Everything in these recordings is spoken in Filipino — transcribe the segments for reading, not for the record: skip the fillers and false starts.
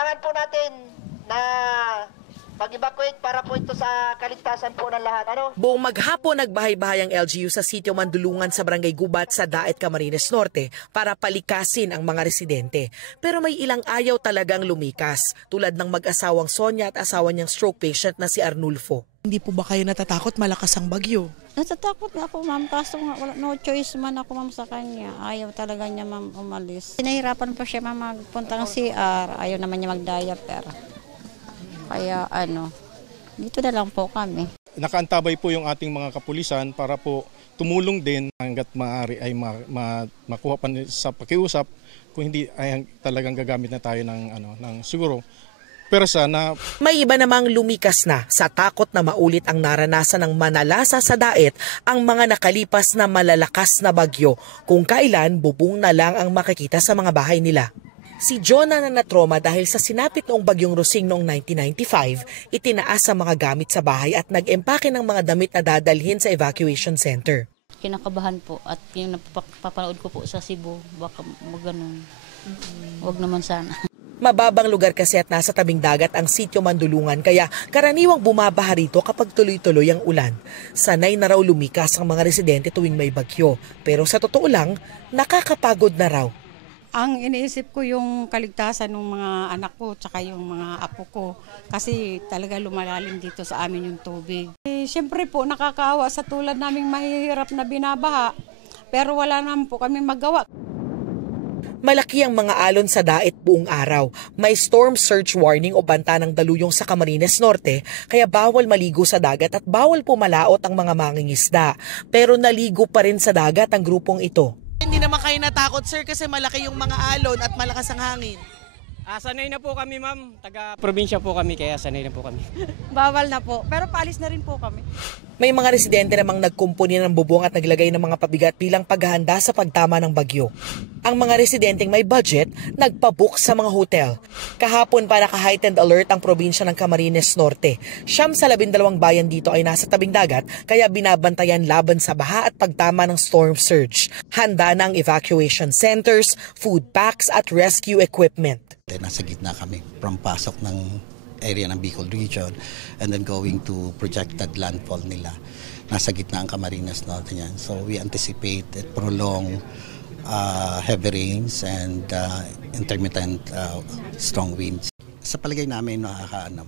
kailangan po natin na mag-evacuate para po ito sa kaligtasan po ng lahat. Ano? Buong maghapon nagbahay-bahay ang LGU sa sitio Mandulungan sa Barangay Gubat sa Daet, Camarines Norte para palikasin ang mga residente. Pero may ilang ayaw talagang lumikas, tulad ng mag-asawang Sonia at asawa niyang stroke patient na si Arnulfo. Hindi po ba kayo natatakot malakas ang bagyo? Natatakot nga ako, ma'am, kaso no choice man ako, ma'am, sa kanya. Ayaw talaga niya, ma'am, umalis. Pinahirapan pa siya, ma'am, magpunta ng CR. Ayaw naman niya mag-diaper. Kaya dito na lang po kami. Nakaantabay po yung ating mga kapulisan para po tumulong din hanggat maaari ay makuha pa sa pakiusap. Kung hindi ay talagang gagamit na tayo ng siguro persa na. May iba namang lumikas na sa takot na maulit ang naranasan ng manalasa sa Daet ang mga nakalipas na malalakas na bagyo, kung kailan bubong na lang ang makikita sa mga bahay nila. Si Jonah na natroma dahil sa sinapit noong bagyong Rosing noong 1995, itinaas ang mga gamit sa bahay at nag-empake ng mga damit na dadalhin sa evacuation center. Kinakabahan po at yung napapanood ko po sa Cebu, baka maganon. Huwag naman sana. Mababang lugar kasi at nasa tabing dagat ang sitio Mandulungan kaya karaniwang bumabaha rito kapag tuloy-tuloy ang ulan. Sanay na raw lumikas ang mga residente tuwing may bagyo, pero sa totoo lang, nakakapagod na raw. Ang iniisip ko yung kaligtasan ng mga anak ko tsaka yung mga apo ko kasi talaga lumalalim dito sa amin yung tubig. Siyempre po nakakaawa sa tulad naming mahihirap na binabaha pero wala naman po kami magawa. Malaki ang mga alon sa Daet buong araw. May storm surge warning o banta ng daluyong sa Camarines Norte kaya bawal maligo sa dagat at bawal pumalaot ang mga mangingisda. Pero naligo pa rin sa dagat ang grupong ito. Hindi naman kayo natakot, sir, kasi malaki yung mga alon at malakas ang hangin. Sanay na po kami, ma'am. Taga-probinsya po kami, kaya sanay na po kami. Bawal na po, pero paalis na rin po kami. May mga residente namang nagkumpuni ng bubong at naglagay ng mga pabigat bilang paghahanda sa pagtama ng bagyo. Ang mga residenteng may budget, nagpabook sa mga hotel. Kahapon pa naka-heightened alert ang probinsya ng Camarines Norte. 9 sa 12 bayan dito ay nasa tabing dagat, kaya binabantayan laban sa baha at pagtama ng storm surge. Handa na ang evacuation centers, food packs at rescue equipment. Nasa gitna kami from pasok ng area ng Bicol region and then going to projected landfall nila. Nasa gitna ang Camarines Norte niyan. So we anticipate prolonged heavy rains and intermittent strong winds. Sa palagay namin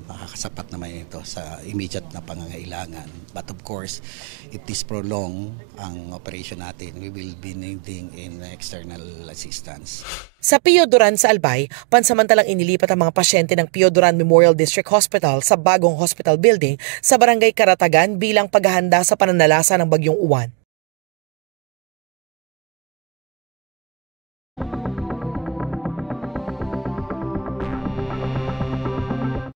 makakasapat naman ito sa immediate na pangangailangan. But of course, if this prolong ang operation natin, we will be needing in external assistance. Sa Pio Duran sa Albay, pansamantalang inilipat ang mga pasyente ng Pio Duran Memorial District Hospital sa bagong hospital building sa Barangay Karatagan bilang paghahanda sa pananalasa ng bagyong Uwan.